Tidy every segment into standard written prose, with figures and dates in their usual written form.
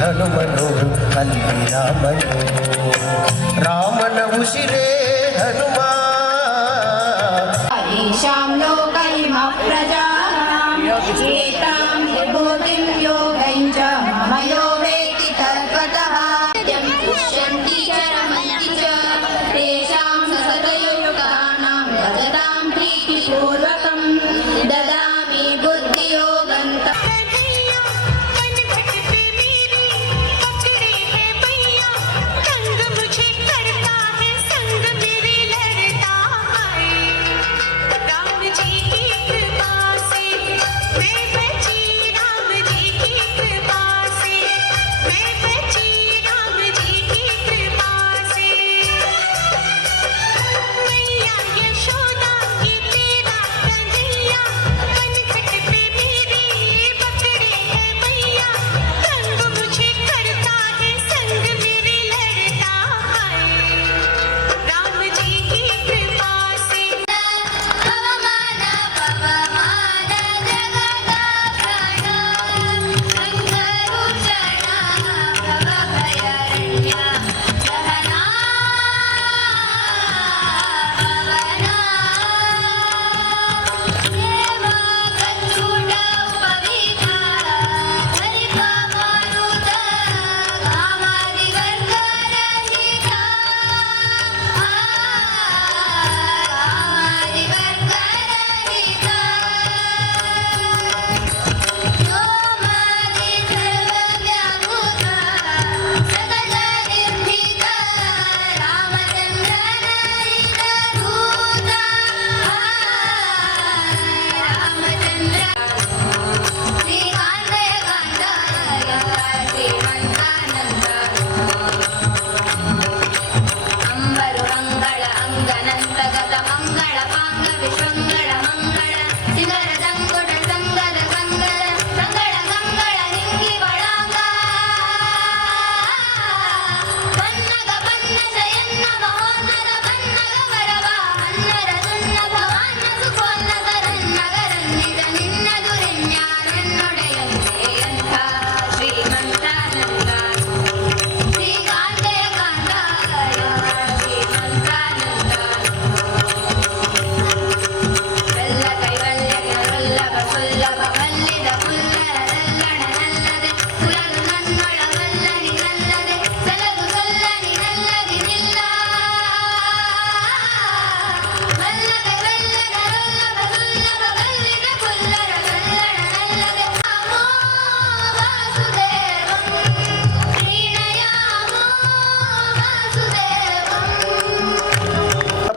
ಹನುಮನು ಅಲ್ಲಿ ರಾಮನು ರಾಮನ ಉಸಿರೇ ಹನುಮ ಹರೀಶಾಂ ಲೋಕೈಮ ಪ್ರಜಾನಾಂ ಏತಾಂ ವಿಭೂತಿಂ ಯೋಗೈಂಚ ಮಮ ಯೋ ವೇತ್ತಿ ತತ್ವತಃ ತುಷ್ಯಂತಿ ಚ ರಮಂತಿ ಚ ತೇಷಾಂ ಸತತಯುಕ್ತಾನಾಂ ಭಜತಾಂ ಪ್ರೀತಿಪೂರ್ವಕಂ ದದಾಮಿ ಬುದ್ಧಿಯೋಗಂ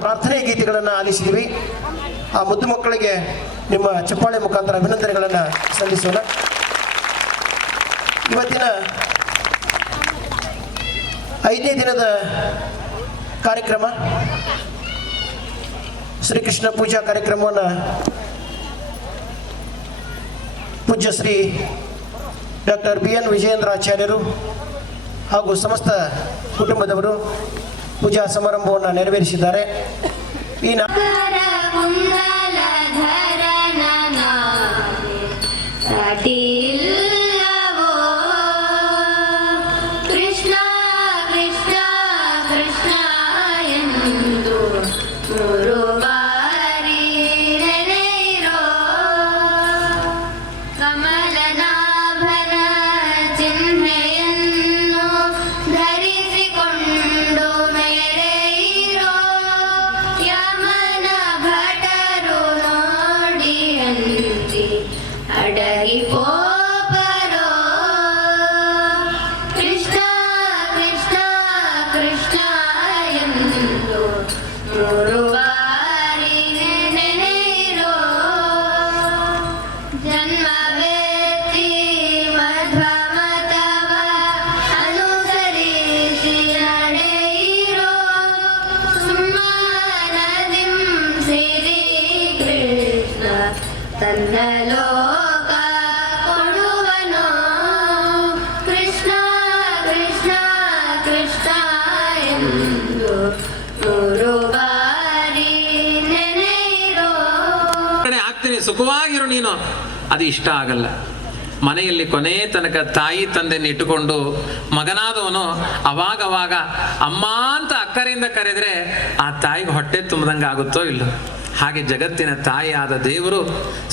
ಪ್ರಾರ್ಥನೆ ಗೀತೆಗಳನ್ನು ಆಲಿಸಿದ್ವಿ. ಆ ಮುದ್ದು ಮಕ್ಕಳಿಗೆ ನಿಮ್ಮ ಚಪ್ಪಾಳೆ ಮುಖಾಂತರ ಅಭಿನಂದನೆಗಳನ್ನು ಸಲ್ಲಿಸೋಣ. ಇವತ್ತಿನ 5ನೇ ದಿನದ ಕಾರ್ಯಕ್ರಮ ಶ್ರೀಕೃಷ್ಣ ಪೂಜಾ ಕಾರ್ಯಕ್ರಮವನ್ನು ಪೂಜ್ಯ ಶ್ರೀ ಡಾಕ್ಟರ್ BN ವಿಜಯೇಂದ್ರಾಚಾರ್ಯರು ಹಾಗೂ ಸಮಸ್ತ ಕುಟುಂಬದವರು ಪೂಜಾ ಸಮಾರಂಭವನ್ನು ನೆರವೇರಿಸಿದ್ದಾರೆ. ಈ ತನ್ನ ಲೋಕ ಕೊಡುವನು ಕೃಷ್ಣ ಕೃಷ್ಣ ಕೃಷ್ಣ ಎಂದು ಮೂರು ಬಾರಿ ನೆನೆಯಿರೋ. ಆಗ್ತೀನಿ ಸುಖವಾಗಿರು ನೀನು, ಅದು ಇಷ್ಟ ಆಗಲ್ಲ. ಮನೆಯಲ್ಲಿ ಕೊನೆ ತನಕ ತಾಯಿ ತಂದೆನ ಇಟ್ಟುಕೊಂಡು ಮಗನಾದವನು ಅವಾಗವಾಗ ಅಮ್ಮ ಅಂತ ಅಕ್ಕರಿಂದ ಕರೆದ್ರೆ ಆ ತಾಯಿಗೆ ಹೊಟ್ಟೆ ತುಂಬದಂಗೆ ಆಗುತ್ತೋ ಇಲ್ಲ. ಹಾಗೆ ಜಗತ್ತಿನ ತಾಯಿಯಾದ ದೇವರು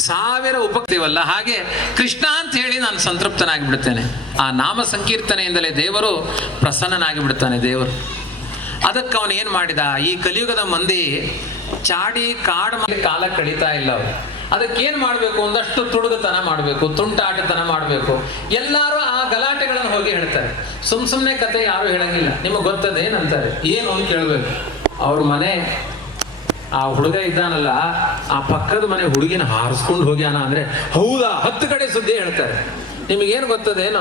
ಸಾವಿರ ಉಪಕ್ತಿವಲ್ಲ, ಹಾಗೆ ಕೃಷ್ಣ ಅಂತ ಹೇಳಿ ನಾನು ಸಂತೃಪ್ತನಾಗಿ ಆ ನಾಮ ಸಂಕೀರ್ತನೆಯಿಂದಲೇ ದೇವರು ಪ್ರಸನ್ನನಾಗಿ ಬಿಡ್ತಾನೆ. ದೇವರು ಅದಕ್ಕೆ ಅವನು ಏನು ಮಾಡಿದ, ಈ ಕಲಿಯುಗದ ಮಂದಿ ಚಾಡಿ ಕಾಡು ಕಾಲ ಕಳೀತಾ ಇಲ್ಲ. ಅವರು ಅದಕ್ಕೇನು ಮಾಡಬೇಕು, ಒಂದಷ್ಟು ತುಡುಗತನ ಮಾಡಬೇಕು, ತುಂಟಾಟತನ ಮಾಡಬೇಕು. ಎಲ್ಲರೂ ಆ ಗಲಾಟೆಗಳನ್ನು ಹೋಗಿ ಹೇಳ್ತಾರೆ. ಸುಮ್ಮನೆ ಕತೆ ಯಾರು ಹೇಳಂಗಿಲ್ಲ. ನಿಮಗೆ ಗೊತ್ತದ ಏನಂತಾರೆ, ಏನು ಅಂತ ಕೇಳಬೇಕು. ಅವ್ರ ಮನೆ ಆ ಹುಡುಗ ಇದ್ದಾನಲ್ಲ, ಆ ಪಕ್ಕದ ಮನೆ ಹುಡುಗಿನ ಹಾರಿಸ್ಕೊಂಡು ಹೋಗ್ಯಾನ ಅಂದ್ರೆ ಹೌದಾ 10 ಕಡೆ ಸುದ್ದಿ ಹೇಳ್ತಾರೆ. ನಿಮಗೇನು ಗೊತ್ತದೇನು,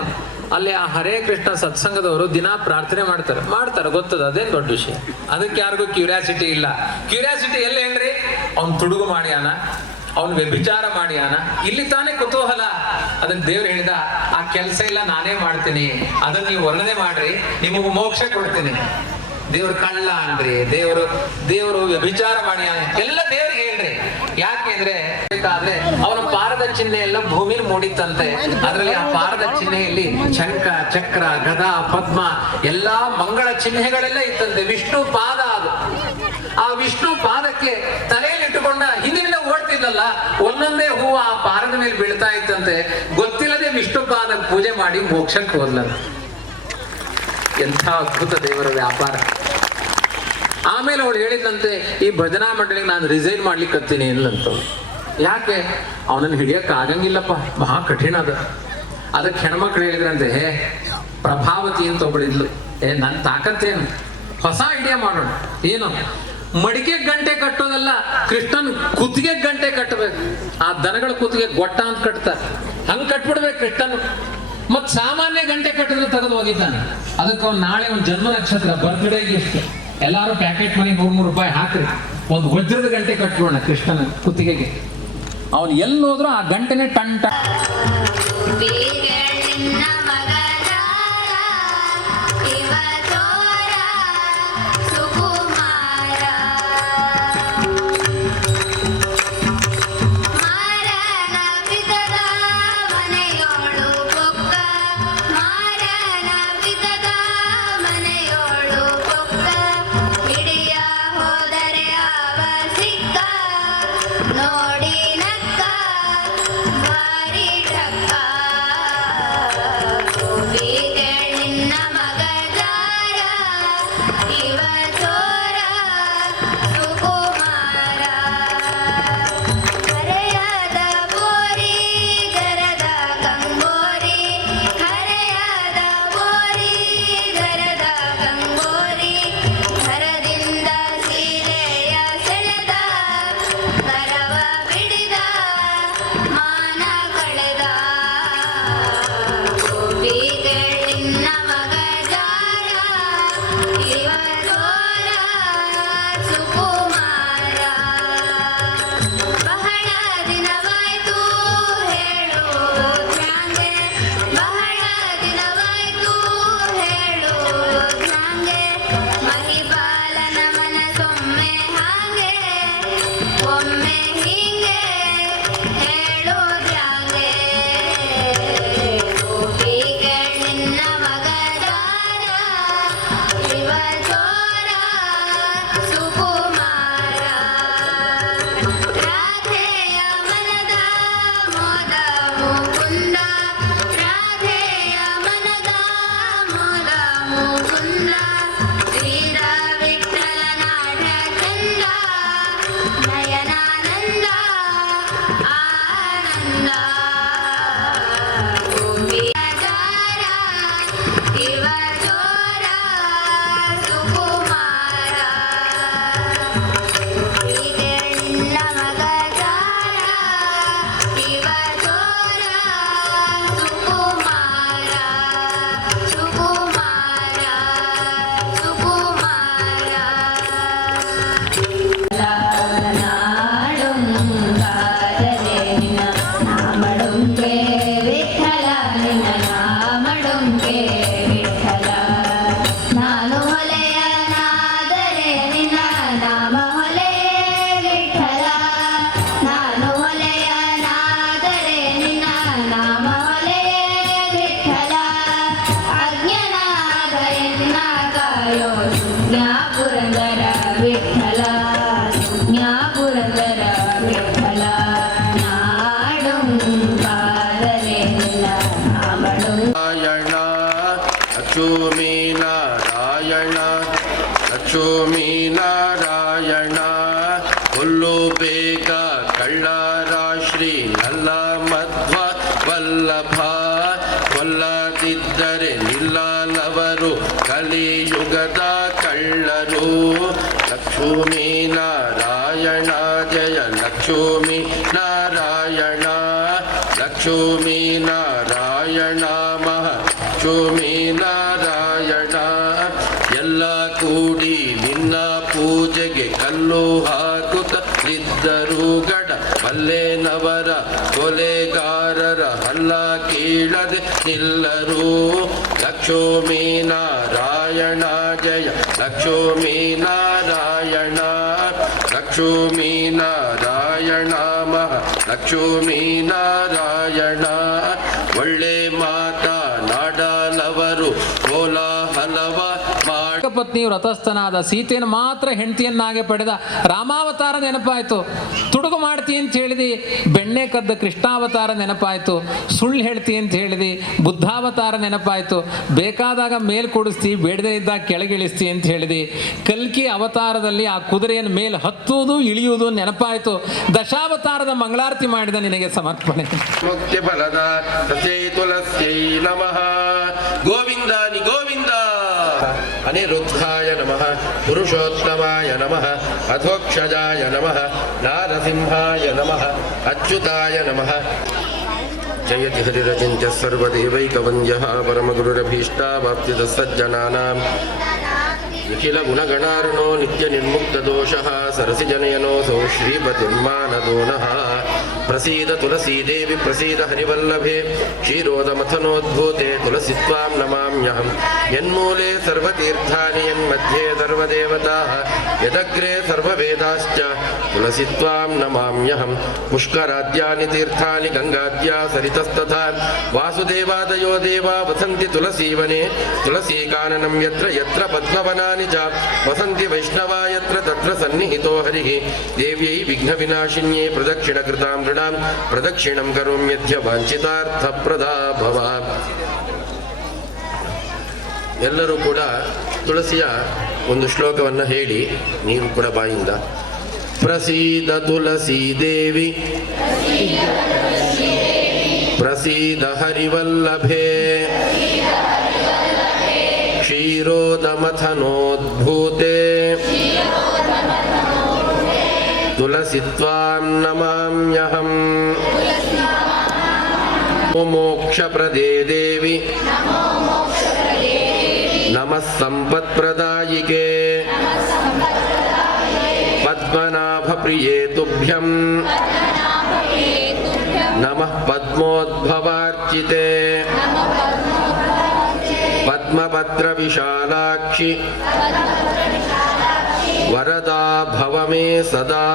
ಅಲ್ಲಿ ಆ ಹರೇ ಕೃಷ್ಣ ಸತ್ಸಂಗದವರು ದಿನ ಪ್ರಾರ್ಥನೆ ಮಾಡ್ತಾರೆ ಗೊತ್ತದ, ಅದೇನು ದೊಡ್ಡ ವಿಷಯ. ಅದಕ್ಕೆ ಯಾರಿಗೂ ಕ್ಯೂರಿಯಾಸಿಟಿ ಇಲ್ಲ. ಕ್ಯೂರಿಯಾಸಿಟಿ ಎಲ್ಲ ಏನ್ರಿ, ಅವ್ನು ತುಡುಗು ಮಾಡ್ಯಾನ, ಅವ್ನು ವ್ಯಭಿಚಾರ ಮಾಡ್ಯಾನ, ಇಲ್ಲಿ ತಾನೇ ಕುತೂಹಲ. ಅದಕ್ಕೆ ದೇವ್ರು ಹೇಳಿದ, ಆ ಕೆಲಸ ಇಲ್ಲ ನಾನೇ ಮಾಡ್ತೀನಿ, ಅದನ್ನ ನೀವು ವರ್ಣನೆ ಮಾಡ್ರಿ, ನಿಮಗೂ ಮೋಕ್ಷ ಕೊಡ್ತೀನಿ. ದೇವ್ರು ಕಳ್ಳ ಅನ್ರಿ, ದೇವರು ವ್ಯಭಿಚಾರ ಮಾಡ್ಯಾನ, ಎಲ್ಲ ದೇವ್ರಿಗೆ ಹೇಳ್ರಿ. ಯಾಕೆಂದ್ರೆ ಬೇಕಾದ್ರೆ ಅವನ ಪಾರದ ಚಿಹ್ನೆ ಎಲ್ಲ ಭೂಮಿಲಿ ಮೂಡಿತ್ತಂತೆ. ಅದರಲ್ಲಿ ಆ ಪಾರದ ಚಿಹ್ನೆಯಲ್ಲಿ ಶಂಖ ಚಕ್ರ ಗದಾ ಪದ್ಮ ಎಲ್ಲಾ ಮಂಗಳ ಚಿಹ್ನೆಗಳೆಲ್ಲ ಇತ್ತಂತೆ. ವಿಷ್ಣು ಪಾದ ಅದು. ಆ ವಿಷ್ಣು ಪಾದಕ್ಕೆ ತಲೆಯಲ್ಲಿ ಇಟ್ಟುಕೊಂಡ ಹಿಂದಿನಿಂದ ಓಡ್ತಿದ್ದಲ್ಲ, ಒಂದೊಂದೇ ಹೂವು ಆ ಪಾರದ ಮೇಲೆ ಬೀಳ್ತಾ ಇತ್ತಂತೆ. ಗೊತ್ತಿಲ್ಲದೆ ವಿಷ್ಣು ಪಾದ ಪೂಜೆ ಮಾಡಿ ಮೋಕ್ಷಕ್ಕೆ ಹೋದ್ಲಂತೆ. ಎಂಥ ಅದ್ಭುತ ದೇವರ ವ್ಯಾಪಾರ. ಆಮೇಲೆ ಅವಳು ಹೇಳಿದಂತೆ, ಈ ಭಜನಾ ಮಂಡಳಿಗೆ ನಾನು ರಿಸೈನ್ ಮಾಡ್ಲಿಕ್ಕೆ ಹತ್ತೀನಿ ಎಲ್ಲಂತ. ಯಾಕೆ, ಅವನನ್ನು ಹಿಡಿಯಕ್ಕೆ ಆಗಂಗಿಲ್ಲಪ್ಪ, ಮಹಾ ಕಠಿಣ ಅದ. ಅದಕ್ಕೆ ಹೆಣ್ಮಕ್ಳು ಹೇಳಿದ್ರಂತೆ, ಪ್ರಭಾವತಿ ಅಂತ ಒಬ್ಬಳಿದ್ಲು, ನನ್ನ ತಾಕತ್ತೇನು, ಹೊಸ ಐಡಿಯಾ ಮಾಡೋಣ. ಏನು, ಮಡಿಕೆ ಗಂಟೆ ಕಟ್ಟೋದಲ್ಲ, ಕೃಷ್ಣನ್ ಕುತ್ತಿಗೆ ಗಂಟೆ ಕಟ್ಟಬೇಕು. ಆ ದನಗಳ ಕುತ್ತಿಗೆ ಗೊಟ್ಟ ಅಂತ ಕಟ್ತಾರೆ, ಹಂಗೆ ಕಟ್ಬಿಡ್ಬೇಕು ಕೃಷ್ಣನ್. ಮತ್ ಸಾಮಾನ್ಯ ಗಂಟೆ ಕಟ್ಟಿದ್ರೆ ತೆಗೆದು ಹೋಗಿದ್ದಾನೆ. ಅದಕ್ಕೆ ಅವ್ನು ನಾಳೆ ಒಂದು ಜನ್ಮ ನಕ್ಷತ್ರ ಬರ್ತ್ಡೇ ಗಿಫ್ಟ್ ಎಲ್ಲಾರು ಪ್ಯಾಕೆಟ್ ಮನಿ 100 ರೂಪಾಯಿ ಹಾಕ್ರಿ, ಒಂದು ವಜ್ರದ ಗಂಟೆ ಕಟ್ಬಿಡೋಣ ಕೃಷ್ಣನ ಕುತ್ತಿಗೆಗೆ. ಅವನು ಎಲ್ಲಿ ಹೋದ್ರು ಆ ಗಂಟೆನೆ ಟಂಟ. ಲಕ್ಷ್ಮೀ ನಾರಾಯಣ ಹುಲ್ಲು ಬೇಗ ಕಳ್ಳರ ಶ್ರೀ ನಲ್ಲ ಮಧ್ವ ವಲ್ಲಭ ಕೊಲ್ಲದಿದ್ದರೆ ನಿಲ್ಲಲವರು ಕಲಿಯುಗದ ಕಳ್ಳರು ಲಕ್ಷ್ಮೀ ನಾರಾಯಣ ಜಯ ಲಕ್ಷ್ಮೀ ನಾರಾಯಣ ಲಕ್ಷ್ಮೀ ನಾರಾಯಣ ಲಕ್ಷ್ಮೀ ನಾರಾಯಣ ಎಲ್ಲ ಕೂಡಿ ನಿನ್ನ ಪೂಜೆಗೆ ಕಲ್ಲು ಹಾಕುತ್ತಿದ್ದರು ಗಡ ಮಲ್ಲೇನವರ ಕೊಲೆಗಾರರ ಹಲ್ಲ ಕೀಳದೆ ನಿಲ್ಲರು ಲಕ್ಷ್ಮೀ ನಾರಾಯಣ ಜಯ ಲಕ್ಷ್ಮೀ ನಾರಾಯಣ ಲಕ್ಷ್ಮೀ ನಾರಾಯಣ ಲಕ್ಷ್ಮೀ ನಾರಾಯಣ ಒಳ್ಳೆ ಮಾತನಾಡಲವರು ಕೋಲಾಹಲವ ಪತ್ನಿ ವ್ರತಸ್ಥನಾದ ಸೀತೆಯನ್ನು ಮಾತ್ರ ಹೆಂಡತಿಯನ್ನಾಗೆ ಪಡೆದ ರಾಮಾವತಾರ ನೆನಪಾಯಿತು. ತುಡುಗು ಮಾಡ್ತಿ ಅಂತ ಹೇಳಿದಿ, ಬೆಣ್ಣೆ ಕದ್ದ ಕೃಷ್ಣಾವತಾರ ನೆನಪಾಯಿತು. ಸುಳ್ಳು ಹೇಳ್ತಿ ಅಂತ ಹೇಳಿದಿ, ಬುದ್ಧಾವತಾರ ನೆನಪಾಯಿತು. ಬೇಕಾದಾಗ ಮೇಲ್ ಕೊಡಿಸ್ತಿ, ಬೇಡದೇ ಇದ್ದಾಗ ಕೆಳಗಿಳಿಸ್ತಿ ಅಂತ ಹೇಳಿದಿ. ಕಲ್ಕಿ ಅವತಾರದಲ್ಲಿ ಆ ಕುದುರೆಯನ್ನು ಮೇಲೆ ಹತ್ತುವುದು ಇಳಿಯುವುದು ನೆನಪಾಯಿತು. ದಶಾವತಾರದ ಮಂಗಳಾರತಿ ಮಾಡಿದ ನಿನಗೆ ಸಮರ್ಪಣೆ. ಮುಕ್ತಿ ಫಲದ ಸಸ್ಯೈ ತುಳಸ್ಯೈ ನಮಃ ಗೋವಿಂದಾನಿ ಗೋವಿಂದ. ಅನಿರುದ್ಧಾಯ ನಮಃ ಪುರುಷೋತ್ತಮಾಯ ನಮಃ ಅಧೋಕ್ಷಜಾಯ ನಮಃ ನಾರಸಿಂಹಾಯ ನಮಃ ಅಚ್ಯುತಾಯ ನಮಃ. ಜಯತಿ ಹರಿರಚಿಂತ್ಯ ಸರ್ವದೇವೈಕವಂದ್ಯಃ ಪರಮಗುರುರಭೀಷ್ಟಾವಾಪ್ತಿದ ಸಜ್ಜನಾನಾಂ ನಿಖಿಲ ಗುಣಗಣಾರ್ಣೋ ನಿತ್ಯ ನಿರ್ಮುಕ್ತ ದೋಷಃ ಸರಸಿಜನಯನೋऽಸೌ ಶ್ರೀಪತಿರ್ಮಾನದೋ ನಃ. ಪ್ರಸೀದ ತುಳಸೀ ದೇವಿ ಪ್ರಸೀದ ಹರಿವಲ್ಲಭೆ ಕ್ಷೀರೋದಮಥನೋದ್ಭೂತೆ ತುಳಸಿ ತ್ವಾಂ ನಮಾಮ್ಯಹಂ. ಯನ್ಮೂಲೆ ಸರ್ವತೀರ್ಥಾನಿ ಯನ್ಮಧ್ಯೆ ಸರ್ವದೇವತಾಃ ಯದಗ್ರೆ ಸರ್ವವೇದಾಶ್ಚ ತುಳಸಿ ತ್ವಾಂ ನಮಾಮ್ಯಹಂ. ಪುಷ್ಕರಾದ್ಯಾನಿ ತೀರ್ಥಾನಿ ಗಂಗಾದ್ಯಾ ಸರಿತಸ್ತಥಾ ವಾಸುದೇವಾದಯೋ ದೇವಾ ವಸಂತಿ ತುಳಸೀವನೆ. ತುಳಸೀಕಾನನಂ ಯತ್ರ ಯತ್ರ ಪದ್ಮವನಾನಿ ಚ ವಸಂತಿ ವೈಷ್ಣವಾ ಯತ್ರ ತತ್ರ ಸನ್ನಿಹಿತೋ ಹರಿಃ. ದೇವ್ಯೈ ವಿಘ್ನವಿನಾಶಿನ್ಯೈ ಪ್ರದಕ್ಷಿಣಕೃತಾಂ ನೃಣಾಂ ಪ್ರದಕ್ಷಿಣಂ ಕರೋಮ್ಯದ್ಯ ವಾಂಛಿತಾರ್ಥಪ್ರದಾ ಭವ. ಎಲ್ಲರೂ ಕೂಡ ತುಳಸಿಯ ಒಂದು ಶ್ಲೋಕವನ್ನು ಹೇಳಿ, ನೀವು ಕೂಡ ಬಾಯಿಂದ. ಪ್ರಸೀದ ತುಳಸೀ ದೇವಿ ಪ್ರಸೀದ ಹರಿವಲ್ಲಭೆ ಕ್ಷೀರೋದಮಥನೋದ್ಭೂತೆ ತುಳಸಿ ತ್ವಾಂ ನಮಾಮ್ಯಹಂ. ಮೋಕ್ಷಪ್ರದೇ ದೇವಿ ನಮಃ ಸಂಪತ್ಪ್ರದಾಯಿಕೆ ಪದ್ಮನಾಭಪ್ರಿಯೇ ತುಭ್ಯಂ ನಮಃ ಪದ್ಮೋದ್ಭವಾರ್ಚಿತೆ. ಪದ್ಮಪತ್ರ ವಿಶಾಲಾಕ್ಷಿ ವರದಾ ಭವ ಮೇ ಸದಾ.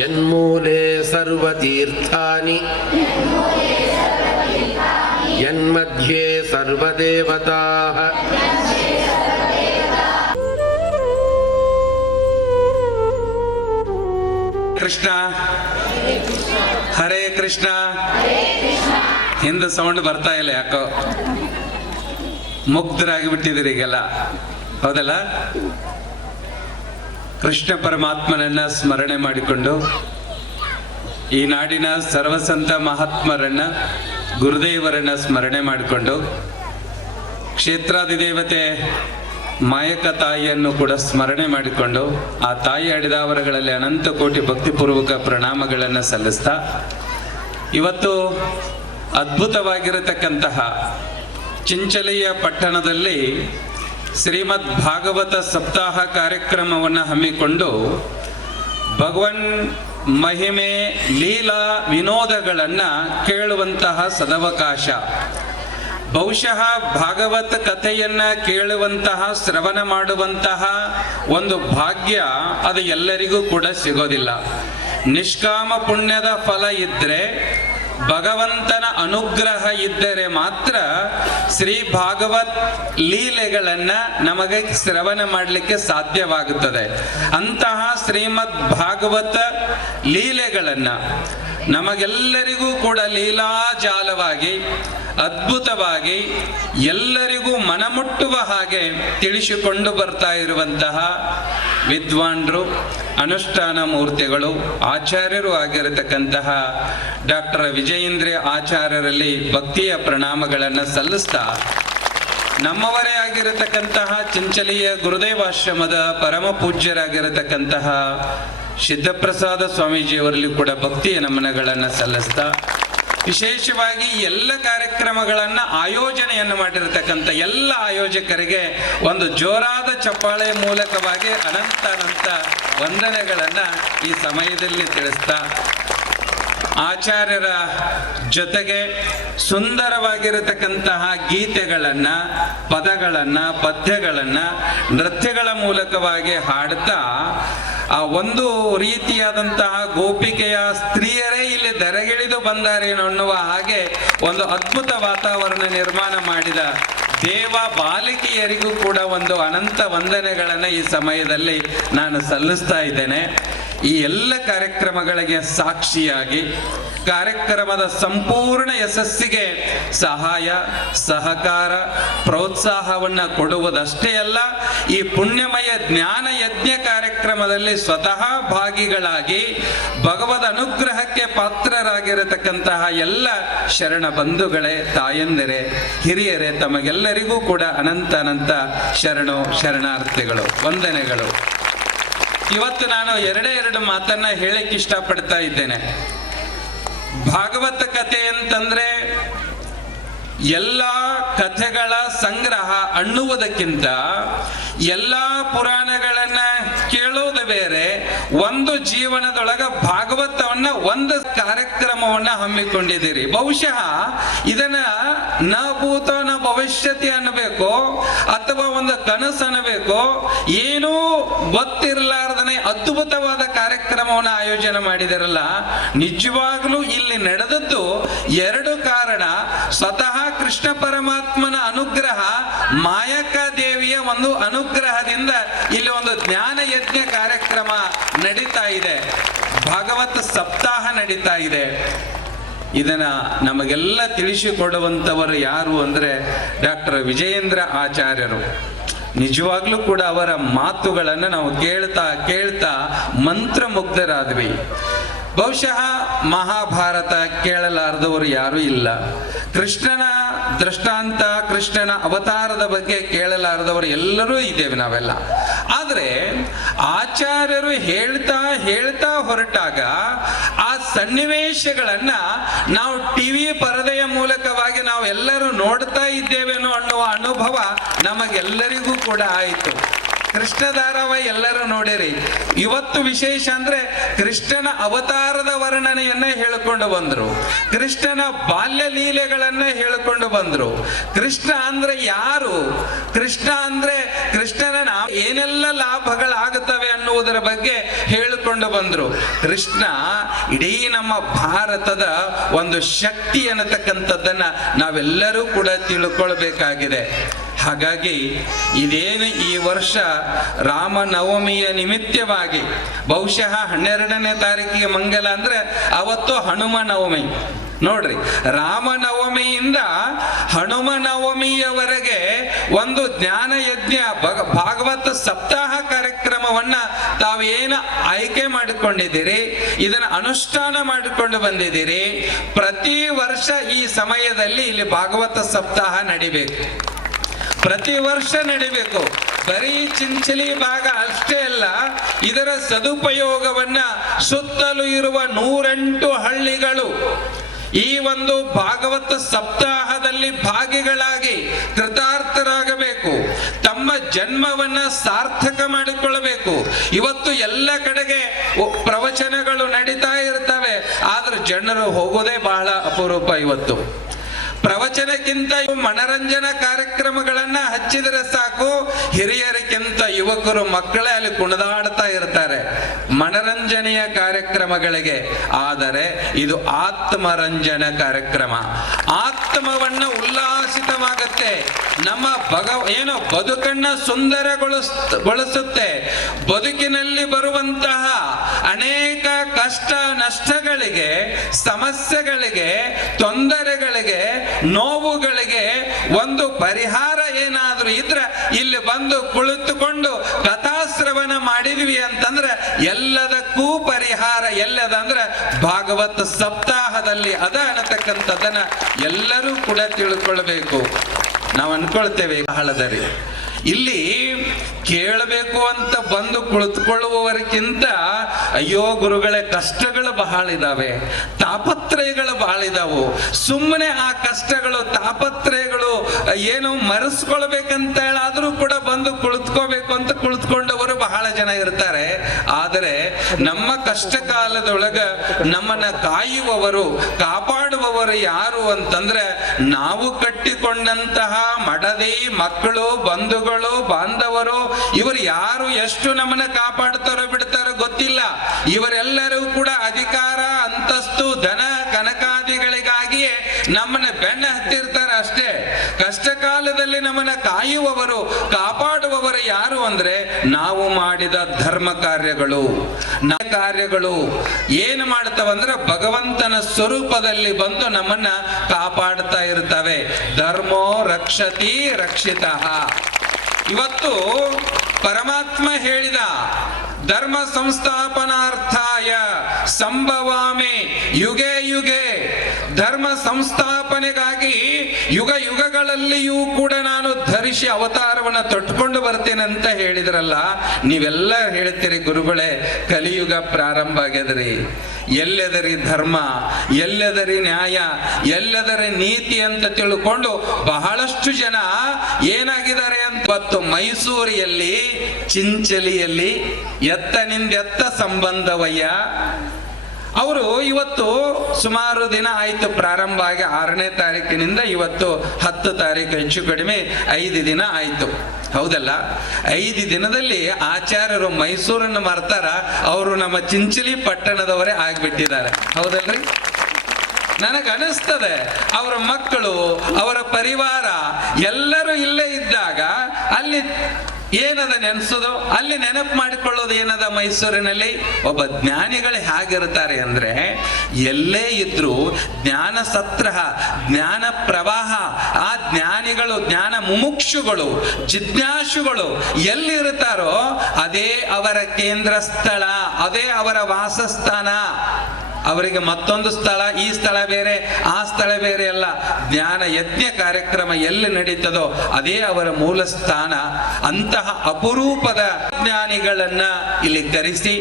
ಯನ್ಮೂಲೆ ಸರ್ವತೀರ್ಥಾನಿ ಯನ್ಮಧ್ಯೆ ಸರ್ವದೇವತಾಃ. ಕೃಷ್ಣ ಹರೇ ಕೃಷ್ಣ. ಹಿಂದೆ ಸೌಂಡ್ ಬರ್ತಾ ಇಲ್ಲ, ಯಾಕೋ ಮುಗ್ಧರಾಗಿ ಬಿಟ್ಟಿದ್ದೀರಿ ಈಗೆಲ್ಲ, ಹೌದಲ್ಲ? ಕೃಷ್ಣ ಪರಮಾತ್ಮನನ್ನ ಸ್ಮರಣೆ ಮಾಡಿಕೊಂಡು ಈ ನಾಡಿನ ಸರ್ವಸಂತ ಮಹಾತ್ಮರನ್ನ ಗುರುದೇವರನ್ನ ಸ್ಮರಣೆ ಮಾಡಿಕೊಂಡು ಕ್ಷೇತ್ರಾಧಿದೇವತೆ ಮಾಯಕ ತಾಯಿಯನ್ನು ಕೂಡ ಸ್ಮರಣೆ ಮಾಡಿಕೊಂಡು ಆ ತಾಯಿ ಅಡಿದಾವರಗಳಲ್ಲಿ ಅನಂತ ಕೋಟಿ ಭಕ್ತಿಪೂರ್ವಕ ಪ್ರಣಾಮಗಳನ್ನು ಸಲ್ಲಿಸ್ತಾ ಇವತ್ತು ಅದ್ಭುತವಾಗಿರತಕ್ಕಂತಹ ಚಿಂಚಲೆಯ ಪಟ್ಟಣದಲ್ಲಿ ಶ್ರೀಮದ್ ಭಾಗವತ ಸಪ್ತಾಹ ಕಾರ್ಯಕ್ರಮವನ್ನು ಹಮ್ಮಿಕೊಂಡು ಭಗವನ್ ಮಹಿಮೆ ಲೀಲಾ ವಿನೋದಗಳನ್ನು ಕೇಳುವಂತಹ ಸದವಕಾಶ. ಬಹುಶಃ ಭಾಗವತ ಕಥೆಯನ್ನ ಕೇಳುವಂತಹ ಶ್ರವಣ ಮಾಡುವಂತಹ ಒಂದು ಭಾಗ್ಯ ಅದು ಎಲ್ಲರಿಗೂ ಕೂಡ ಸಿಗೋದಿಲ್ಲ. ನಿಷ್ಕಾಮ ಪುಣ್ಯದ ಫಲ ಇದ್ದರೆ, ಭಗವಂತನ ಅನುಗ್ರಹ ಇದ್ದರೆ ಮಾತ್ರ ಶ್ರೀ ಭಾಗವತ್ ಲೀಲೆಗಳನ್ನ ನಮಗೆ ಶ್ರವಣ ಮಾಡಲಿಕ್ಕೆ ಸಾಧ್ಯವಾಗುತ್ತದೆ. ಅಂತಹ ಶ್ರೀಮದ್ ಭಾಗವತ ಲೀಲೆಗಳನ್ನ ನಮಗೆಲ್ಲರಿಗೂ ಕೂಡ ಲೀಲಾಜಾಲವಾಗಿ ಅದ್ಭುತವಾಗಿ ಎಲ್ಲರಿಗೂ ಮನಮುಟ್ಟುವ ಹಾಗೆ ತಿಳಿಸಿಕೊಂಡು ಬರ್ತಾ ಇರುವಂತಹ ವಿದ್ವಾಂಡರು, ಅನುಷ್ಠಾನ ಮೂರ್ತಿಗಳು, ಆಚಾರ್ಯರು ಆಗಿರತಕ್ಕಂತಹ ಡಾಕ್ಟರ್ ವಿಜಯೇಂದ್ರ ಆಚಾರ್ಯರಲ್ಲಿ ಭಕ್ತಿಯ ಪ್ರಣಾಮಗಳನ್ನು ಸಲ್ಲಿಸ್ತಾ, ನಮ್ಮವರೇ ಆಗಿರತಕ್ಕಂತಹ ಚಂಚಲಿಯ ಗುರುದೇವಾಶ್ರಮದ ಪರಮ ಪೂಜ್ಯರಾಗಿರತಕ್ಕಂತಹ ಸಿದ್ಧಪ್ರಸಾದ ಸ್ವಾಮೀಜಿಯವರಲ್ಲಿ ಕೂಡ ಭಕ್ತಿಯ ನಮನಗಳನ್ನು ಸಲ್ಲಿಸ್ತಾ, ವಿಶೇಷವಾಗಿ ಎಲ್ಲ ಕಾರ್ಯಕ್ರಮಗಳನ್ನು ಆಯೋಜನೆಯನ್ನು ಮಾಡಿರತಕ್ಕಂಥ ಎಲ್ಲ ಆಯೋಜಕರಿಗೆ ಒಂದು ಜೋರಾದ ಚಪ್ಪಾಳೆ ಮೂಲಕವಾಗಿ ಅನಂತ ವಂದನೆಗಳನ್ನು ಈ ಸಮಯದಲ್ಲಿ ತಿಳಿಸ್ತಾ, ಆಚಾರ್ಯರ ಜೊತೆಗೆ ಸುಂದರವಾಗಿರತಕ್ಕಂತಹ ಗೀತೆಗಳನ್ನ, ಪದಗಳನ್ನ, ಪದ್ಯಗಳನ್ನ ನೃತ್ಯಗಳ ಮೂಲಕವಾಗಿ ಹಾಡ್ತಾ ಆ ಒಂದು ರೀತಿಯಾದಂತಹ ಗೋಪಿಕೆಯ ಸ್ತ್ರೀಯರೇ ಇಲ್ಲಿ ಧರೆಗಿಳಿದು ಬಂದಾರೇನೋ ಅನ್ನುವ ಹಾಗೆ ಒಂದು ಅದ್ಭುತ ವಾತಾವರಣ ನಿರ್ಮಾಣ ಮಾಡಿದ ದೇವ ಬಾಲಿಕೆಯರಿಗೂ ಕೂಡ ಒಂದು ಅನಂತ ವಂದನೆಗಳನ್ನು ಈ ಸಮಯದಲ್ಲಿ ನಾನು ಸಲ್ಲಿಸ್ತಾ ಇದ್ದೇನೆ. ಈ ಎಲ್ಲ ಕಾರ್ಯಕ್ರಮಗಳಿಗೆ ಸಾಕ್ಷಿಯಾಗಿ ಕಾರ್ಯಕ್ರಮದ ಸಂಪೂರ್ಣ ಯಶಸ್ಸಿಗೆ ಸಹಾಯ, ಸಹಕಾರ, ಪ್ರೋತ್ಸಾಹವನ್ನು ಕೊಡುವುದಷ್ಟೇ ಅಲ್ಲ, ಈ ಪುಣ್ಯಮಯ ಜ್ಞಾನ ಯಜ್ಞ ಕಾರ್ಯಕ್ರಮದಲ್ಲಿ ಸ್ವತಃ ಭಾಗಿಗಳಾಗಿ ಭಗವದ್ ಅನುಗ್ರಹಕ್ಕೆ ಪಾತ್ರರಾಗಿರತಕ್ಕಂತಹ ಎಲ್ಲ ಶರಣ ಬಂಧುಗಳೇ, ತಾಯಂದಿರೇ, ಹಿರಿಯರೇ, ತಮಗೆಲ್ಲರಿಗೂ ಕೂಡ ಅನಂತ ಶರಣಾರ್ಥಿಗಳು, ವಂದನೆಗಳು. ಇವತ್ತು ನಾನು ಎರಡು ಮಾತನ್ನ ಹೇಳಕ್ಕೆ ಇಷ್ಟಪಡ್ತಾ ಇದ್ದೇನೆ. ಭಾಗವತ ಕಥೆ ಅಂತಂದ್ರೆ ಎಲ್ಲ ಕಥೆಗಳ ಸಂಗ್ರಹ ಅನ್ನುವುದಕ್ಕಿಂತ ಎಲ್ಲ ಪುರಾಣಗಳನ್ನ ಕೇಳೋದು ಬೇರೆ. ಒಂದು ಜೀವನದೊಳಗ ಭಾಗವತವನ್ನ ಒಂದು ಕಾರ್ಯಕ್ರಮವನ್ನ ಹಮ್ಮಿಕೊಂಡಿದ್ದೀರಿ. ಬಹುಶಃ ಇದನ್ನ ನ ಭೂತ ನ ಭವಿಷ್ಯತಿ ಅನ್ನಬೇಕು ಅಥವಾ ಒಂದು ಕನಸು ಅನ್ನಬೇಕು, ಏನೂ ಗೊತ್ತಿರಲಾರ್ದನೆ ಅದ್ಭುತವಾದ ಕಾರ್ಯಕ್ರಮವನ್ನ ಆಯೋಜನೆ ಮಾಡಿದಿರಲ್ಲ. ನಿಜವಾಗ್ಲೂ ಇಲ್ಲಿ ನಡೆದದ್ದು ಎರಡು ಕಾರಣ. ಸ್ವತಃ ಕೃಷ್ಣ ಪರಮಾತ್ಮನ ಅನುಗ್ರಹ, ಮಾಯಕ್ಕ ದೇವಿಯ ಒಂದು ಅನುಗ್ರಹದಿಂದ ಇಲ್ಲಿ ಒಂದು ಜ್ಞಾನ ಯಜ್ಞ ಕಾರ್ಯಕ್ರಮ ನಡೀತಾ ಇದೆ, ಭಾಗವತ ಸಪ್ತಾಹ ನಡೀತಾ ಇದೆ. ಇದನ್ನ ನಮಗೆಲ್ಲ ತಿಳಿಸಿಕೊಡುವಂಥವರು ಯಾರು ಅಂದ್ರೆ ಡಾಕ್ಟರ್ ವಿಜಯೇಂದ್ರ ಆಚಾರ್ಯರು. ನಿಜವಾಗ್ಲೂ ಕೂಡ ಅವರ ಮಾತುಗಳನ್ನು ನಾವು ಕೇಳ್ತಾ ಮಂತ್ರಮುಗ್ಧರಾದ್ವಿ. ಬಹುಶಃ ಮಹಾಭಾರತ ಕೇಳಲಾರದವರು ಯಾರೂ ಇಲ್ಲ. ಕೃಷ್ಣನ ದೃಷ್ಟಾಂತ, ಕೃಷ್ಣನ ಅವತಾರದ ಬಗ್ಗೆ ಕೇಳಲಾರದವರು ಎಲ್ಲರೂ ಇದ್ದೇವೆ ನಾವೆಲ್ಲ. ಆದರೆ ಆಚಾರ್ಯರು ಹೇಳ್ತಾ ಹೊರಟಾಗ ಆ ಸನ್ನಿವೇಶಗಳನ್ನ ನಾವು ಟಿವಿ ಪರದೆಯ ಮೂಲಕವಾಗಿ ನಾವು ಎಲ್ಲರೂ ನೋಡ್ತಾ ಇದ್ದೇವೇನೋ ಅನ್ನುವ ಅನುಭವ ನಮಗೆಲ್ಲರಿಗೂ ಕೂಡ ಆಯಿತು. ಕೃಷ್ಣ ಧಾರಾವಾಹಿ ಎಲ್ಲರೂ ನೋಡಿರಿ. ಇವತ್ತು ವಿಶೇಷ ಅಂದ್ರೆ ಕೃಷ್ಣನ ಅವತಾರದ ವರ್ಣನೆಯನ್ನ ಹೇಳಿಕೊಂಡು ಬಂದ್ರು, ಕೃಷ್ಣನ ಬಾಲ್ಯ ಲೀಲೆಗಳನ್ನ ಹೇಳಿಕೊಂಡು ಬಂದ್ರು. ಕೃಷ್ಣ ಅಂದ್ರೆ ಯಾರು, ಕೃಷ್ಣ ಅಂದ್ರೆ ಕೃಷ್ಣನ ಏನೆಲ್ಲ ಲಾಭಗಳಾಗುತ್ತವೆ ಅನ್ನುವುದರ ಬಗ್ಗೆ ಹೇಳಿಕೊಂಡು ಬಂದ್ರು. ಕೃಷ್ಣ ಇಡೀ ನಮ್ಮ ಭಾರತದ ಒಂದು ಶಕ್ತಿ ಅನ್ನತಕ್ಕಂಥದ್ದನ್ನ ನಾವೆಲ್ಲರೂ ಕೂಡ ತಿಳ್ಕೊಳ್ಬೇಕಾಗಿದೆ. ಹಾಗಾಗಿ ಇದೇನು ಈ ವರ್ಷ ರಾಮನವಮಿಯ ನಿಮಿತ್ತವಾಗಿ, ಬಹುಶಃ 12ನೇ ತಾರೀಕಿಗೆ ಮಂಗಲ ಅಂದ್ರೆ ಅವತ್ತು ಹನುಮ ನವಮಿ. ನೋಡ್ರಿ, ರಾಮನವಮಿಯಿಂದ ಹನುಮ ನವಮಿಯವರೆಗೆ ಒಂದು ಜ್ಞಾನ ಯಜ್ಞ ಭಾಗವತ ಸಪ್ತಾಹ ಕಾರ್ಯಕ್ರಮವನ್ನ ತಾವೇನು ಆಯ್ಕೆ ಮಾಡಿಕೊಂಡಿದ್ದೀರಿ, ಇದನ್ನ ಅನುಷ್ಠಾನ ಮಾಡಿಕೊಂಡು ಬಂದಿದ್ದೀರಿ. ಪ್ರತಿ ವರ್ಷ ಈ ಸಮಯದಲ್ಲಿ ಇಲ್ಲಿ ಭಾಗವತ ಸಪ್ತಾಹ ನಡಿಬೇಕು, ಪ್ರತಿ ವರ್ಷ ನಡಿಬೇಕು. ಬರೀ ಚಿಂಚಲಿ ಭಾಗ ಅಷ್ಟೇ ಅಲ್ಲ, ಇದರ ಸದುಪಯೋಗವನ್ನ ಸುತ್ತಲೂ ಇರುವ 108 ಹಳ್ಳಿಗಳು ಈ ಒಂದು ಭಾಗವತ ಸಪ್ತಾಹದಲ್ಲಿ ಭಾಗಿಗಳಾಗಿ ಕೃತಾರ್ಥರಾಗಬೇಕು, ತಮ್ಮ ಜನ್ಮವನ್ನ ಸಾರ್ಥಕ ಮಾಡಿಕೊಳ್ಳಬೇಕು. ಇವತ್ತು ಎಲ್ಲ ಕಡೆಗೆ ಪ್ರವಚನಗಳು ನಡೀತಾ ಇರ್ತವೆ, ಆದ್ರೆ ಜನರು ಹೋಗೋದೇ ಬಹಳ ಅಪರೂಪ. ಇವತ್ತು ಪ್ರವಚನಕ್ಕಿಂತ ಮನರಂಜನಾ ಕಾರ್ಯಕ್ರಮಗಳನ್ನ ಹಚ್ಚಿದರೆ ಸಾಕು, ಹಿರಿಯರಿಗಿಂತ ಯುವಕರು, ಮಕ್ಕಳೇ ಅಲ್ಲಿ ಕುಣಿದಾಡ್ತಾ ಇರ್ತಾರೆ ಮನರಂಜನೆಯ ಕಾರ್ಯಕ್ರಮಗಳಿಗೆ. ಆದರೆ ಇದು ಆತ್ಮರಂಜನ ಕಾರ್ಯಕ್ರಮ. ಆತ್ಮವನ್ನ ಉಲ್ಲಾಸಿತವಾಗುತ್ತೆ, ನಮ್ಮ ಬದುಕನ್ನ ಸುಂದರಗೊಳಿಸುತ್ತೆ. ಬದುಕಿನಲ್ಲಿ ಬರುವಂತಹ ಅನೇಕ ಕಷ್ಟ ನಷ್ಟಗಳಿಗೆ, ಸಮಸ್ಯೆಗಳಿಗೆ, ತೊಂದರೆಗಳಿಗೆ ನೋವುಗಳಿಗೆ ಒಂದು ಪರಿಹಾರ ಏನಾದರೂ ಇದ್ರೆ ಇಲ್ಲಿ ಬಂದು ಕುಳಿತುಕೊಂಡು ಕಥಾಶ್ರವಣ ಮಾಡಿದ್ವಿ ಅಂತಂದ್ರೆ ಎಲ್ಲದಕ್ಕೂ ಪರಿಹಾರ ಎಲ್ಲದಂದ್ರೆ ಭಾಗವತ ಸಪ್ತಾಹದಲ್ಲಿ ಅದ ಅನ್ನತಕ್ಕಂಥದ್ದನ್ನ ಎಲ್ಲರೂ ಕೂಡ ತಿಳ್ಕೊಳ್ಬೇಕು. ನಾವು ಅನ್ಕೊಳ್ತೇವೆ ಬಹಳದರಿ ಇಲ್ಲಿ ಕೇಳಬೇಕು ಅಂತ ಬಂದು ಕುಳಿತುಕೊಳ್ಳುವವರಿಗಿಂತ ಅಯ್ಯೋ ಗುರುಗಳೇ ಕಷ್ಟಗಳು ಬಹಳ ಇದಾವೆ, ತಾಪತ್ರಯಗಳು ಬಹಳ ಇದಾವು, ಸುಮ್ಮನೆ ಆ ಕಷ್ಟಗಳು ತಾಪತ್ರಯಗಳು ಏನು ಮರೆಸ್ಕೊಳ್ಬೇಕಂತ ಹೇಳಾದ್ರೂ ಕೂಡ ಬಂದು ಕುಳಿತುಕೋಬೇಕು ಅಂತ ಕುಳಿತುಕೊಂಡವರು ಬಹಳ ಜನ ಇರ್ತಾರೆ. ಆದರೆ ನಮ್ಮ ಕಷ್ಟ ಕಾಲದೊಳಗ ನಮ್ಮನ್ನ ಕಾಯುವವರು ಕಾಪಾಡುವವರು ಯಾರು ಅಂತಂದ್ರೆ ನಾವು ಕಟ್ಟಿಕೊಂಡಂತಹ ಮಡದಿ ಮಕ್ಕಳು ಬಂಧುಗಳು ಬಾಂಧವರು ಇವರು ಯಾರು ಎಷ್ಟು ನಮ್ಮನ್ನ ಕಾಪಾಡ್ತಾರೋ ಬಿಡ್ತಾರೋ ಗೊತ್ತಿಲ್ಲ. ಇವರೆಲ್ಲರೂ ಕೂಡ ಅಧಿಕಾರ ಅಂತಸ್ತು ಧನ ಕನಕಾದಿಗಳಿಗಾಗಿಯೇ ನಮ್ಮನ್ನ ಬೆನ್ನ ಹತ್ತಿರ್ತಾರೆ ಅಷ್ಟೇ. ಕಷ್ಟ ಕಾಲದಲ್ಲಿ ನಮ್ಮನ್ನ ಕಾಯುವವರು ಕಾಪಾಡುವವರು ಯಾರು ಅಂದ್ರೆ ನಾವು ಮಾಡಿದ ಧರ್ಮ ಕಾರ್ಯಗಳು ಏನು ಮಾಡ್ತಾವಂದ್ರೆ ಭಗವಂತನ ಸ್ವರೂಪದಲ್ಲಿ ಬಂದು ನಮ್ಮನ್ನ ಕಾಪಾಡ್ತಾ ಇರ್ತವೆ. ಧರ್ಮೋ ರಕ್ಷತಿ ರಕ್ಷಿತಃ. ಇವತ್ತು ಪರಮಾತ್ಮ ಹೇಳಿದ ಧರ್ಮ ಸಂಸ್ಥಾಪನಾರ್ಥಾಯ ಸಂಭವಾಮಿ ಯುಗೆ ಯುಗೆ. ಧರ್ಮ ಸಂಸ್ಥಾಪನೆಗಾಗಿ ಯುಗ ಯುಗಗಳಲ್ಲಿಯೂ ಕೂಡ ನಾನು ಧರಿಸಿ ಅವತಾರವನ್ನು ತೊಟ್ಕೊಂಡು ಬರ್ತೇನೆ ಅಂತ ಹೇಳಿದ್ರಲ್ಲ. ನೀವೆಲ್ಲ ಹೇಳ್ತೀರಿ ಗುರುಗಳೇ ಕಲಿಯುಗ ಪ್ರಾರಂಭ ಆಗ್ಯದ್ರಿ, ಎಲ್ಲೆದರಿ ಧರ್ಮ, ಎಲ್ಲೆದರಿ ನ್ಯಾಯ, ಎಲ್ಲೆದರಿ ನೀತಿ ಅಂತ ತಿಳ್ಕೊಂಡು ಬಹಳಷ್ಟು ಜನ ಏನಾಗಿದ್ದಾರೆ ಅಂತ ಇವತ್ತು ಮೈಸೂರಿಯಲ್ಲಿ ಚಿಂಚಲಿಯಲ್ಲಿ ಎತ್ತನಿಂದೆತ್ತ ಸಂಬಂಧವಯ್ಯ ಅವರು ಇವತ್ತು ಸುಮಾರು ದಿನ ಆಯ್ತು ಪ್ರಾರಂಭ ಆಗಿ 6ನೇ ತಾರೀಕಿನಿಂದ ಇವತ್ತು 10 ತಾರೀಕು, ಹೆಚ್ಚು ಕಡಿಮೆ 5 ದಿನ ಆಯ್ತು. ಹೌದಲ್ಲ? 5 ದಿನದಲ್ಲಿ ಆಚಾರ್ಯರು ಮೈಸೂರನ್ನು ಮರ್ತಾರ, ಅವರು ನಮ್ಮ ಚಿಂಚಲಿ ಪಟ್ಟಣದವರೇ ಆಗ್ಬಿಟ್ಟಿದ್ದಾರೆ. ಹೌದಲ್ರಿ? ನನಗನಿಸ್ತದೆ ಅವರ ಮಕ್ಕಳು ಅವರ ಪರಿವಾರ ಎಲ್ಲರೂ ಇಲ್ಲೇ ಇದ್ದಾಗ ಅಲ್ಲಿ ಏನದ ನೆನೆಸೋದು, ಅಲ್ಲಿ ನೆನಪು ಮಾಡಿಕೊಳ್ಳೋದು ಏನದ ಮೈಸೂರಿನಲ್ಲಿ. ಒಬ್ಬ ಜ್ಞಾನಿಗಳು ಹೇಗಿರ್ತಾರೆ ಅಂದ್ರೆ ಎಲ್ಲೇ ಇದ್ರು ಜ್ಞಾನ ಸತ್ರ ಜ್ಞಾನ ಪ್ರವಾಹ, ಆ ಜ್ಞಾನಿಗಳು ಜ್ಞಾನ ಮುಮುಕ್ಷುಗಳು ಜಿಜ್ಞಾಸುಗಳು ಎಲ್ಲಿರುತ್ತಾರೋ ಅದೇ ಅವರ ಕೇಂದ್ರ ಸ್ಥಳ, ಅದೇ ಅವರ ವಾಸಸ್ಥಾನ. ಅವರಿಗೆ ಮತ್ತೊಂದು ಸ್ಥಳ, ಈ ಸ್ಥಳ ಬೇರೆ ಆ ಸ್ಥಳ ಬೇರೆ ಅಲ್ಲ. ಜ್ಞಾನ ಯಜ್ಞ ಕಾರ್ಯಕ್ರಮ ಎಲ್ಲಿ ನಡೀತದೋ ಅದೇ ಅವರ ಮೂಲ ಸ್ಥಾನ. ಅಂತಹ ಅಪರೂಪದ ಜ್ಞಾನಿಗಳನ್ನ ಇಲ್ಲಿ ಕರೆಸಿ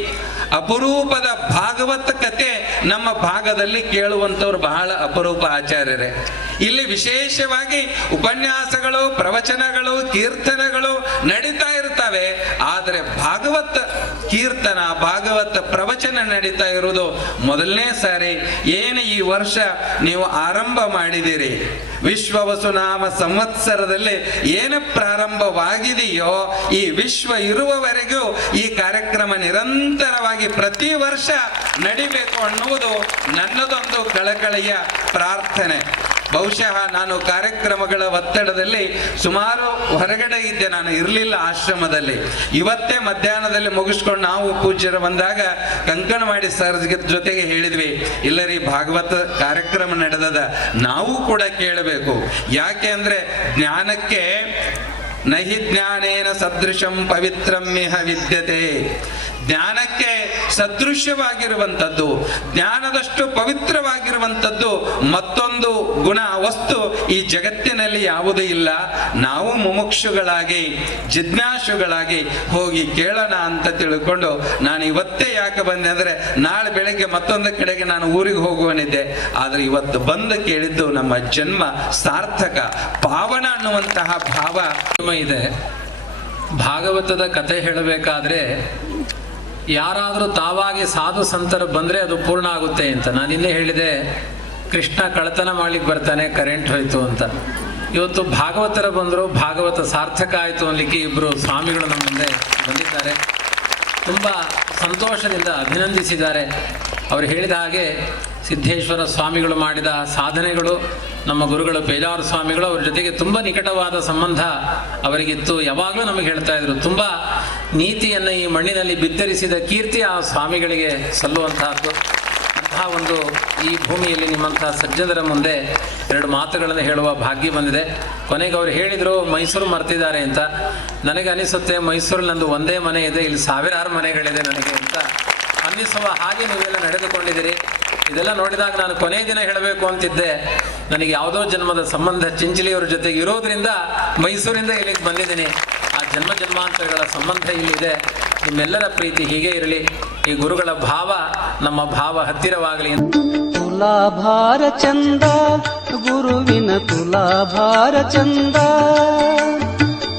ಅಪರೂಪದ ಭಾಗವತ ಕತೆ ನಮ್ಮ ಭಾಗದಲ್ಲಿ ಕೇಳುವಂತವ್ರು ಬಹಳ ಅಪರೂಪ ಆಚಾರ್ಯರೇ. ಇಲ್ಲಿ ವಿಶೇಷವಾಗಿ ಉಪನ್ಯಾಸಗಳು, ಪ್ರವಚನಗಳು, ಕೀರ್ತನೆಗಳು ನಡೀತಾ ಇರ್ತವೆ. ಆದರೆ ಭಾಗವತ ಕೀರ್ತನ, ಭಾಗವತ ಪ್ರವಚನ ನಡೀತಾ ಇರುವುದು ಮೊದಲನೇ ಸಾರಿ. ಏನು ಈ ವರ್ಷ ನೀವು ಆರಂಭ ಮಾಡಿದಿರಿ, ವಿಶ್ವವಸುನಾಮ ಸಂವತ್ಸರದಲ್ಲಿ ಏನು ಪ್ರಾರಂಭವಾಗಿದೆಯೋ ಈ ವಿಶ್ವ ಇರುವವರೆಗೂ ಈ ಕಾರ್ಯಕ್ರಮ ನಿರಂತರವಾಗಿ ಪ್ರತಿ ವರ್ಷ ನಡಿಬೇಕು ಅನ್ನುವುದು ನನ್ನದೊಂದು ಕಳಕಳಿಯ ಪ್ರಾರ್ಥನೆ. ಬಹುಶಃ ನಾನು ಕಾರ್ಯಕ್ರಮಗಳ ಒತ್ತಡದಲ್ಲಿ ಸುಮಾರು ಹೊರಗಡೆ ಇದ್ದೆ, ನಾನು ಇರಲಿಲ್ಲ ಆಶ್ರಮದಲ್ಲಿ. ಇವತ್ತೇ ಮಧ್ಯಾಹ್ನದಲ್ಲಿ ಮುಗಿಸ್ಕೊಂಡು ನಾವು ಪೂಜ್ಯರು ಬಂದಾಗ ಕಂಕಣವಾಡಿ ಸರ್ ಜೊತೆಗೆ ಹೇಳಿದ್ವಿ, ಇಲ್ಲರಿ ಭಾಗವತ ಕಾರ್ಯಕ್ರಮ ನಡೆದದ, ನಾವು ಕೂಡ ಕೇಳಬೇಕು. ಯಾಕೆ ಅಂದ್ರೆ ಜ್ಞಾನಕ್ಕೆ ನಹಿ ಜ್ಞಾನೇನ ಸದೃಶಂ ಪವಿತ್ರಂ ಮಿಹ ವಿದ್ಯತೆ. ಜ್ಞಾನಕ್ಕೆ ಸದೃಶ್ಯವಾಗಿರುವಂಥದ್ದು, ಜ್ಞಾನದಷ್ಟು ಪವಿತ್ರವಾಗಿರುವಂಥದ್ದು ಮತ್ತೊಂದು ಗುಣ ವಸ್ತು ಈ ಜಗತ್ತಿನಲ್ಲಿ ಯಾವುದೂ ಇಲ್ಲ. ನಾವು ಮುಮುಕ್ಷುಗಳಾಗಿ ಜಿಜ್ಞಾಸುಗಳಾಗಿ ಹೋಗಿ ಕೇಳೋಣ ಅಂತ ತಿಳ್ಕೊಂಡು ನಾನು ಇವತ್ತೇ ಯಾಕೆ ಬಂದೆ ಅಂದ್ರೆ ನಾಳೆ ಬೆಳಗ್ಗೆ ಮತ್ತೊಂದು ಕಡೆಗೆ ನಾನು ಊರಿಗೆ ಹೋಗುವನಿದ್ದೆ. ಆದ್ರೆ ಇವತ್ತು ಬಂದು ಕೇಳಿದ್ದು ನಮ್ಮ ಜನ್ಮ ಸಾರ್ಥಕ ಪಾವನ ಅನ್ನುವಂತಹ ಭಾವ ಇದೆ. ಭಾಗವತದ ಕತೆ ಹೇಳಬೇಕಾದ್ರೆ ಯಾರಾದರೂ ತಾವಾಗಿ ಸಾಧು ಸಂತರು ಬಂದರೆ ಅದು ಪೂರ್ಣ ಆಗುತ್ತೆ ಅಂತ. ನಾನು ನಿನ್ನೆ ಹೇಳಿದೆ, ಕೃಷ್ಣ ಕಳ್ಳತನ ಮಾಡ್ಲಿಕ್ಕೆ ಬರ್ತಾನೆ, ಕರೆಂಟ್ ಹೋಯ್ತು ಅಂತ. ಇವತ್ತು ಭಾಗವತರ ಬಂದರು, ಭಾಗವತ ಸಾರ್ಥಕ ಆಯಿತು ಅನ್ಲಿಕ್ಕೆ ಇಬ್ಬರು ಸ್ವಾಮಿಗಳು ನಮ್ಮ ಮುಂದೆ ಬಂದಿದ್ದಾರೆ. ತುಂಬ ಸಂತೋಷದಿಂದ ಅಭಿನಂದಿಸಿದ್ದಾರೆ. ಅವರು ಹೇಳಿದ ಹಾಗೆ ಸಿದ್ದೇಶ್ವರ ಸ್ವಾಮಿಗಳು ಮಾಡಿದ ಸಾಧನೆಗಳು, ನಮ್ಮ ಗುರುಗಳು ಪೇಜಾವರ ಸ್ವಾಮಿಗಳು ಅವ್ರ ಜೊತೆಗೆ ತುಂಬ ನಿಕಟವಾದ ಸಂಬಂಧ ಅವರಿಗಿತ್ತು. ಯಾವಾಗಲೂ ನಮಗೆ ಹೇಳ್ತಾ ಇದ್ರು, ತುಂಬ ನೀತಿಯನ್ನು ಈ ಮಣ್ಣಿನಲ್ಲಿ ಬಿತ್ತರಿಸಿದ ಕೀರ್ತಿ ಆ ಸ್ವಾಮಿಗಳಿಗೆ ಸಲ್ಲುವಂತಹದ್ದು. ಅಂತಹ ಒಂದು ಈ ಭೂಮಿಯಲ್ಲಿ ನಿಮ್ಮಂತಹ ಸಜ್ಜನರ ಮುಂದೆ ಎರಡು ಮಾತುಗಳನ್ನು ಹೇಳುವ ಭಾಗ್ಯ ಬಂದಿದೆ. ಕೊನೆಗೆ ಅವರು ಹೇಳಿದರು ಮೈಸೂರು ಮರ್ತಿದ್ದಾರೆ ಅಂತ. ನನಗೆ ಅನಿಸುತ್ತೆ ಮೈಸೂರಲ್ಲಿ ನಂದು ಒಂದೇ ಮನೆ ಇದೆ, ಇಲ್ಲಿ ಸಾವಿರಾರು ಮನೆಗಳಿದೆ ನನಗೆ ಅಂತ ಅನ್ನಿಸುವ ಹಾಗೆ ನೀವೆಲ್ಲ ನಡೆದುಕೊಂಡಿದ್ದೀರಿ. ಇದೆಲ್ಲ ನೋಡಿದಾಗ ನಾನು ಕೊನೆಯ ದಿನ ಹೇಳಬೇಕು ಅಂತಿದ್ದೆ, ನನಗೆ ಯಾವುದೋ ಜನ್ಮದ ಸಂಬಂಧ ಚಿಂಚಲಿಯವರ ಜೊತೆಗೆ ಇರೋದ್ರಿಂದ ಮೈಸೂರಿಂದ ಇಲ್ಲಿಗೆ ಬಂದಿದ್ದೀನಿ. ಆ ಜನ್ಮ ಜನ್ಮಾಂತರಗಳ ಸಂಬಂಧ ಇಲ್ಲಿದೆ. ನಿಮ್ಮೆಲ್ಲರ ಪ್ರೀತಿ ಹೀಗೆ ಇರಲಿ. ಈ ಗುರುಗಳ ಭಾವ ನಮ್ಮ ಭಾವ ಹತ್ತಿರವಾಗಲಿ. ತುಲಾಭಾರ ಚಂದ ಗುರುವಿನ ತುಲಾಭಾರ ಚಂದ,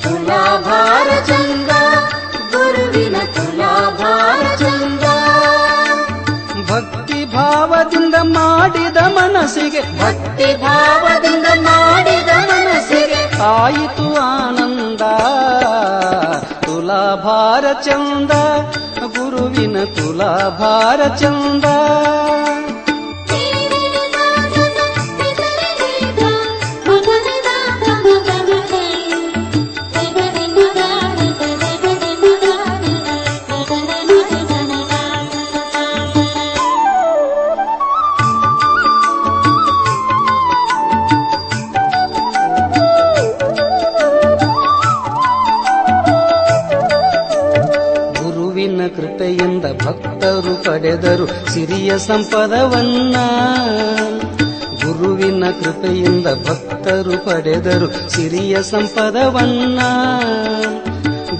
ತುಲಾಭಾರ ಚಂದ ಗುರುವಿನ ತುಲಾಭಾರ ಚಂದ. ಭಕ್ತಿ ಭಾವದಿಂದ ಮಾಡಿದ ಮನಸ್ಸಿಗೆ, ಭಕ್ತಿ ಭಾವದಿಂದ ಮಾಡಿದ ಮನಸ್ಸಿಗೆ ಆಯಿತು ಆನಂದ. ತುಲಾಭಾರ ಚಂದ ಗುರುವಿನ ತುಲಾಭಾರ ಚಂದ. ಕೃಪೆಯಿಂದ ಭಕ್ತರು ಪಡೆದರು ಸಿರಿಯ ಸಂಪದವನ್ನ. ಗುರುವಿನ ಕೃಪೆಯಿಂದ ಭಕ್ತರು ಪಡೆದರು ಸಿರಿಯ ಸಂಪದವನ್ನ.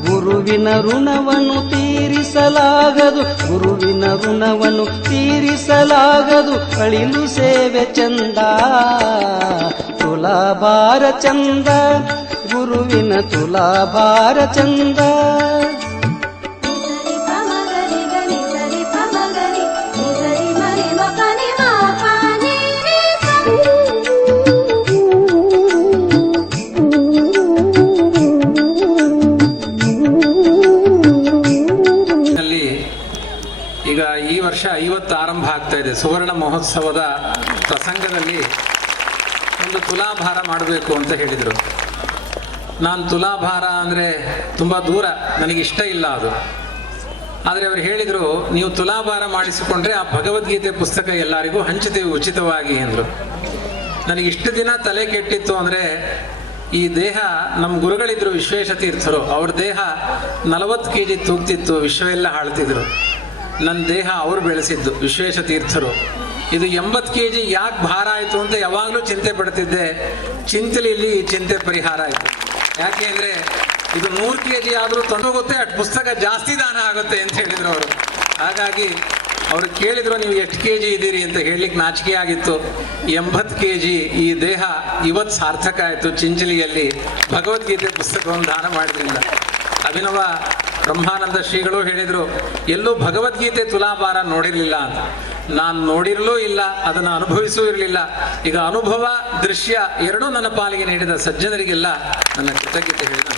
ಗುರುವಿನ ಋಣವನ್ನು ತೀರಿಸಲಾಗದು, ಗುರುವಿನ ಋಣವನ್ನು ತೀರಿಸಲಾಗದು. ಅಳಿಲು ಸೇವೆ ಚಂದ, ತುಲಾಭಾರ ಚಂದ ಗುರುವಿನ ತುಲಾಭಾರ ಚಂದ. ಈಗ ಈ ವರ್ಷ 50 ಆರಂಭ ಆಗ್ತಾ ಇದೆ. ಸುವರ್ಣ ಮಹೋತ್ಸವದ ಪ್ರಸಂಗದಲ್ಲಿ ಒಂದು ತುಲಾಭಾರ ಮಾಡಬೇಕು ಅಂತ ಹೇಳಿದರು. ನಾನು ತುಲಾಭಾರ ಅಂದರೆ ತುಂಬ ದೂರ, ನನಗಿಷ್ಟ ಇಲ್ಲ ಅದು. ಆದರೆ ಅವರು ಹೇಳಿದರು, ನೀವು ತುಲಾಭಾರ ಮಾಡಿಸಿಕೊಂಡ್ರೆ ಆ ಭಗವದ್ಗೀತೆ ಪುಸ್ತಕ ಎಲ್ಲರಿಗೂ ಹಂಚುತ್ತೀವಿ ಉಚಿತವಾಗಿ ಎಂದರು. ನನಗಿಷ್ಟು ದಿನ ತಲೆ ಕೆಟ್ಟಿತ್ತು ಅಂದರೆ, ಈ ದೇಹ ನಮ್ಮ ಗುರುಗಳಿದ್ರು ವಿಶ್ವೇಶ ತೀರ್ಥರು, ಅವ್ರ ದೇಹ 40 kg ತೂಗ್ತಿತ್ತು, ವಿಶ್ವವೆಲ್ಲ ಆಳ್ತಿದ್ರು. ನನ್ನ ದೇಹ ಅವರು ಬೆಳೆಸಿದ್ದು ವಿಶ್ವೇಶ ತೀರ್ಥರು. ಇದು 80 kg ಯಾಕೆ ಭಾರ ಆಯಿತು ಅಂತ ಯಾವಾಗಲೂ ಚಿಂತೆ ಪಡ್ತಿದ್ದೆ. ಚಿಂತಲಿಯಲ್ಲಿ ಈ ಚಿಂತೆ ಪರಿಹಾರ ಆಯಿತು. ಯಾಕೆ ಅಂದರೆ ಇದು 100 kg ಆದರೂ ತೊಂದೋಗುತ್ತೆ, ಅಷ್ಟು ಪುಸ್ತಕ ಜಾಸ್ತಿ ದಾನ ಆಗುತ್ತೆ ಅಂತ ಹೇಳಿದರು ಅವರು. ಹಾಗಾಗಿ ಅವರು ಕೇಳಿದ್ರು ನೀವು ಎಷ್ಟು kg ಇದ್ದೀರಿ ಅಂತ ಹೇಳಲಿಕ್ಕೆ ನಾಚಿಕೆ ಆಗಿತ್ತು. 80 kg ಈ ದೇಹ ಇವತ್ತು ಸಾರ್ಥಕ ಆಯಿತು. ಚಿಂಚಲಿಯಲ್ಲಿ ಭಗವದ್ಗೀತೆ ಪುಸ್ತಕವನ್ನು ದಾನ ಮಾಡಿದ್ರಿಂದ. ಅಭಿನವ ಬ್ರಹ್ಮಾನಂದ ಶ್ರೀಗಳು ಹೇಳಿದರು, ಎಲ್ಲೂ ಭಗವದ್ಗೀತೆ ತುಲಾಭಾರ ನೋಡಿರಲಿಲ್ಲ ಅಂತ. ನಾನು ನೋಡಿರಲೂ ಇಲ್ಲ, ಅದನ್ನು ಅನುಭವಿಸೂ ಇರಲಿಲ್ಲ. ಈಗ ಅನುಭವ ದೃಶ್ಯ ಎರಡೂ ನನ್ನ ಪಾಲಿಗೆ ನೀಡಿದ ಸಜ್ಜನರಿಗೆಲ್ಲ ನನ್ನ ಕೃತಜ್ಞತೆ ಹೇಳಿದ